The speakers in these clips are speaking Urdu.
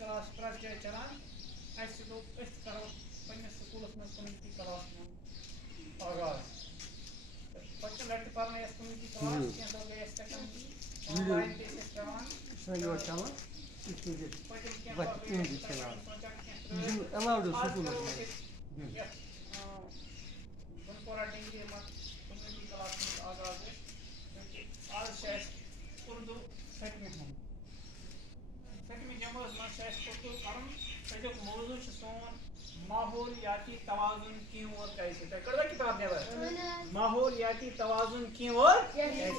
کلاس پرٛٮ۪تھ جایہِ چلان اَسہِ دوٚپ أسۍ کَرو پنٛنِس سکوٗلَس منٛز کوٚمنِٹی کلاس ہُنٛد آغاز تہٕ پٔتمہِ لَٹہِ پَرنٲے اَسہِ کوٚمنِٹی کلاس کینٛہہ دۄہ گٔے اَسہِ سٮ۪کنٛڈ آنلاین تہِ ٲسۍ اَسہِ پٮ۪وان پٔتِم کینٛہہ دۄہ گٔے اَسہِ پروجَکٹ کینٛہہ آز کَرو أسۍ یَتھ بنپورہ ڈگری منٛز کوٚمنِٹی کلاس ہُنٛد آغاز أسۍ آز چھِ اَسہِ اُردو سٔتمہِ ہُنٛد سٔتمہِ جمٲژ منٛز چھِ اَسہِ اُردو کَرُن أزیُک موضوٗع چھُ سون ماحولیاتی توازن کیوں اور کیسے تۄہہِ کٔروا کِتاب نٮ۪بر ماحولیاتی توازن کیوں اور کیسے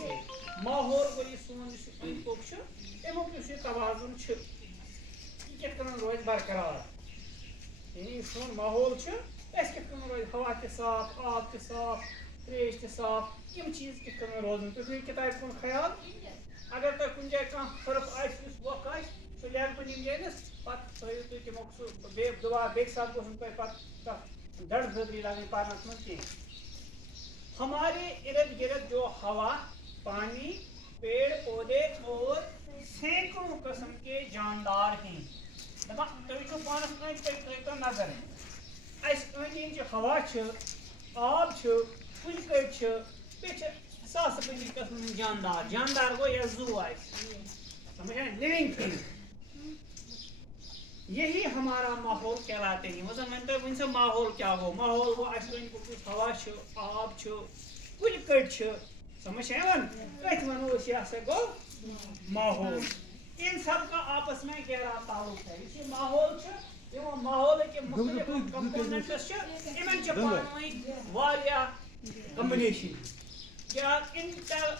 ماحول گوٚو یہِ سون یُس یہِ أنٛدۍ پوٚک چھُ اَمیُک یُس یہِ توازن چھُ یہِ کِتھ کٔنۍ روزِ برقرار یعنی یُس سون ماحول چھُ اَسہِ کِتھ کٔنۍ روزِ ہوا تہِ صاف آب تہِ صاف تریش تہِ صاف یِم چیٖز کِتھ کٔنۍ روزن تُہۍ تھٲیِو کِتابہِ کُن خیال اگر تۄہہِ کُنہِ جایہِ کانٛہہ حرف آسہِ یُس ووکھٕ آسہِ سُہ لیکھٕ بہٕ ییٚمِس پَتہٕ تھٲیِو تُہۍ تِمو سُہ بیٚیہِ دُبارٕ بیٚکہِ ساتہٕ گوٚژھ نہٕ تۄہہِ پَتہٕ تَتھ دَڑ دٔدری لَگٕنۍ پَرنَس منٛز کینٛہہ ہمارے ارد گرد جو ہوا پانی پیڑ پودے اور سینکڑوں قسم کے جاندار ہیں دَپان تُہۍ وٕچھِو پانَس أنٛدۍ پٔکۍ ترٲیتو نظر اَسہِ أنٛدۍ أنٛدۍ چھِ ہوا چھِ آب چھُ کُلۍ کٔٹۍ چھِ بیٚیہِ چھِ ساسہٕ بٔدی قٕسمَن ہٕنٛدۍ جاندار جاندار گوٚو یَس زوٗ آسہِ سمجھ آیا لِونگ تھنگ یہی ہمارا ماحول کہلاتے ہیں وہ زن تو ان سے ماحول کیا ہو ماحول وہ اَسہِ أنٛدۍ پوٚکُس ہوا چھُ آب چھُ کُلۍ کٔٹۍ چھِ سمجھ یِوان أتھۍ وَنو أسۍ یہِ ہسا گوٚو ماحول ان سب کا آپس میں گہرا تعلق ہے یُس یہِ ماحول چھُ یِمو ماحولٕکۍ مُختلِف کمپوننٹس چھِ یِمن چھِ پانہٕ ؤنۍ واریاہ کمبِنیشن یا inter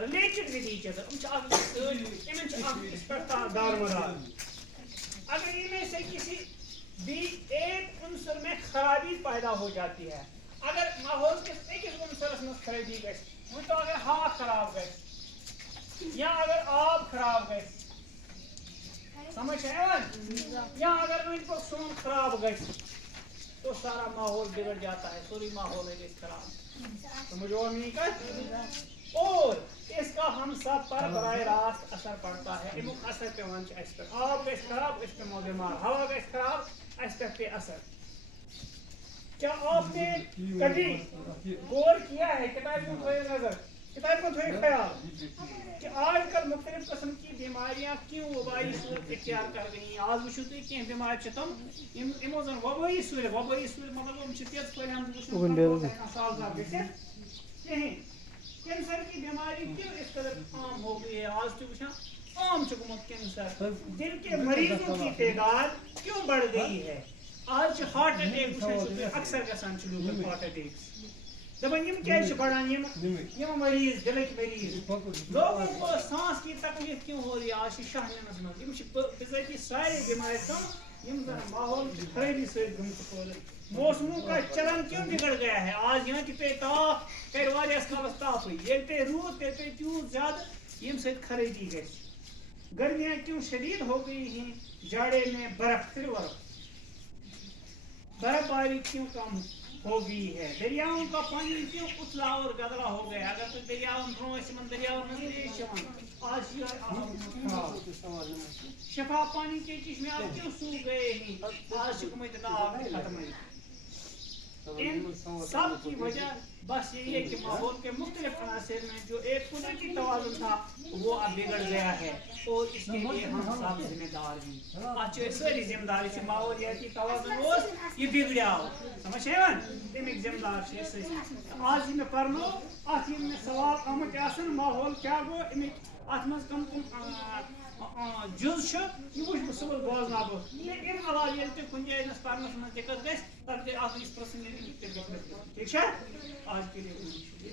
related with each other یِم چھِ اکھ أکِس سۭتۍ یِمن چھِ اکھ أکِس پٮ۪ٹھ دارمدار اگر ان میں سے کسی بھی ایک عنصر میں خرابی پیدا ہو جاتی ہے اگر ماحول کس أکِس عنصرس منٛز خرٲبی گژھِ وۄنۍ تو اگر ہوا خراب گژھِ یا اگر آب خراب گژھِ سمجھ چھا یِوان یا اگر أنٛدۍ پوٚک سون خراب گژھِ تو سارا ماحول بگڑ جاتا ہے سورُے ماحول گژھِ خراب سمجھو میٛٲنۍ کتھ اور اس کا ہم سب پر براہ راست اثر پڑتا ہے امیُک اثر پیوان چھُ اَسہِ پٮ۪ٹھ آب گژھِ خراب أسۍ پیٚمو بٮ۪مار ہوا گژھِ خراب اَسہِ پٮ۪ٹھ پیٚیہِ اثر کیا آپ نے کبھی غور کیا ہے کتاب کو تھٲیِو نظر کتاب کو تھٲیِو خیال کہ آج کل مختلف قسم کی بیماریاں کیوں وبائی صورت اختیار کر رہی ہیں آز وٕچھِو تُہۍ کینٛہہ بیمارِ چھِ تِم یِمو زن وبٲیی صورت مطلب یِم چھِ تیز پھٔہلان سال گٔژھِتھ کِہیٖنۍ کینسر کی بیماری کیوں اس قدر عام ہو گئی ہے آج تُہۍ وٕچھان عام چھُ گوٚمُت کینسر دل کے مریضوں کی تعداد کیوں بڑھ گئی ہے آج چھِ ہارٹ اٹیک وٕچھان چھِو تُہۍ اکثر گژھان چھِ لوٗکن ہارٹ اٹیکس دَپان یِم کیازِ چھِ بڑان یِم مریض دلٕکۍ مریض لوگوں کو سانس کی تکلیف کیوں ہو رہی ہے آج چھِ شاہ نِنَس منٛز یِم چھِ بِذٲتی سارے بیمارِ تِم یِم زن ماحول کی خرٲبی سۭتۍ گٔمژٕ پٲدٕ موسموں کا چلن کیوں بگڑ گیا ہے آج یہاں تہِ پیٚیہِ تاپھ کرِ واریاہس کالس تاپھٕے ییٚلہِ پیٚیہِ روٗد تیٚلہِ پیٚیہِ تیوٗت زیادٕ ییٚمہِ سۭتۍ خرٲبی گژھِ گرمیاں کیوں شدید ہو گئی ہیں جاڑے میں برف پھر برف باری کیوں کم ہو گئی ہے دریاؤں کا پانی کیوں اتلا اور گدلا ہو گیا اگر تو دریاؤں برونٛہہ ٲسۍ یِمن دریاون منٛز تریش یِوان آز چھِ شفاف پانی کے چشمے اب کیوں سوکھ گئے ہیں آج چھِ گٔمٕتۍ ناگ تہِ ختمٕے ان سب کی وجہ بس یہی ہے کہ ماحول کے مختلف عناصر میں جو ایک قدرتی توازن تھا وہ اب بگڑ گیا ہے اور اس کے لیے ہم سب ذمہ دار ہیں اتھ چھِ أسۍ سٲری ذمہ دار یہِ ماحولیاتی توازن اوس یہِ بگڑیو سمجھ چھا یِوان تَمِکۍ ذمہ دار چھِ أسۍ سٲری آز یہِ مےٚ پرنو اتھ یِم مےٚ سوال آمٕتۍ آسن ماحول کیاہ گوٚو امیِکۍ اتھ منٛز کم جُز چھُ یہِ وٕچھِ بہٕ صُبحس بوزناو بہٕ اَمہِ علاوٕ ییٚلہِ تہِ کُنہِ جایہِ أمِس پرنس منٛز دِقت گژھِ تتھ گٔے اکھ أکِس پرژھٕنۍ ٹھیٖک چھا آز کے لیے